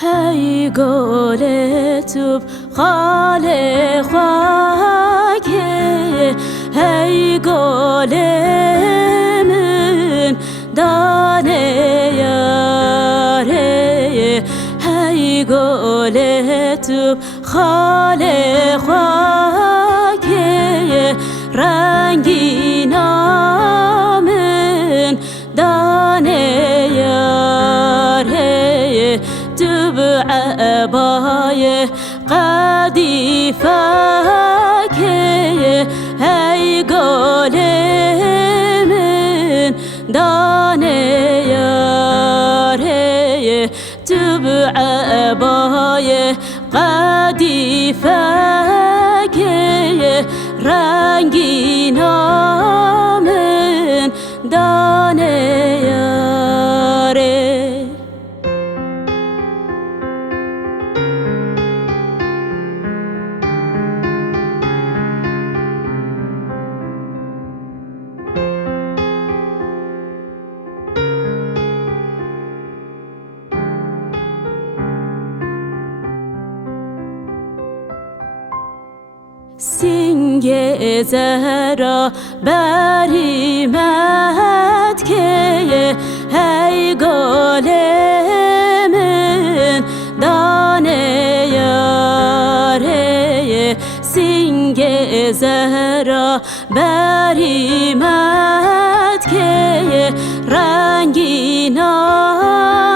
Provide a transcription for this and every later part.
هی گل توب خال خاکه، هی گل من دانه یاره، هی گل توب خال خاکه، رنگینا من دانه یاره، تو عبای قدیفه که هی گل من دانه یاره، تو عبای قدیفه که رنگینا من دانه یاره. سینگ زهرا بریمت که هی گل من دانه یاره، سینگ زهرا بریمت که رنگینا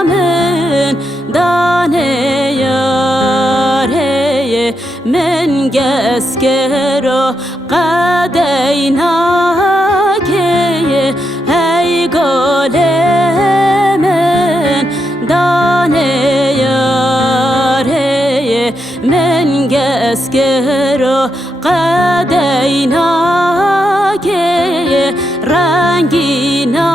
من دانه یاره، من گسکر قدینا که هی گل من دانه یاره، من گسکر قدینا که رنگینا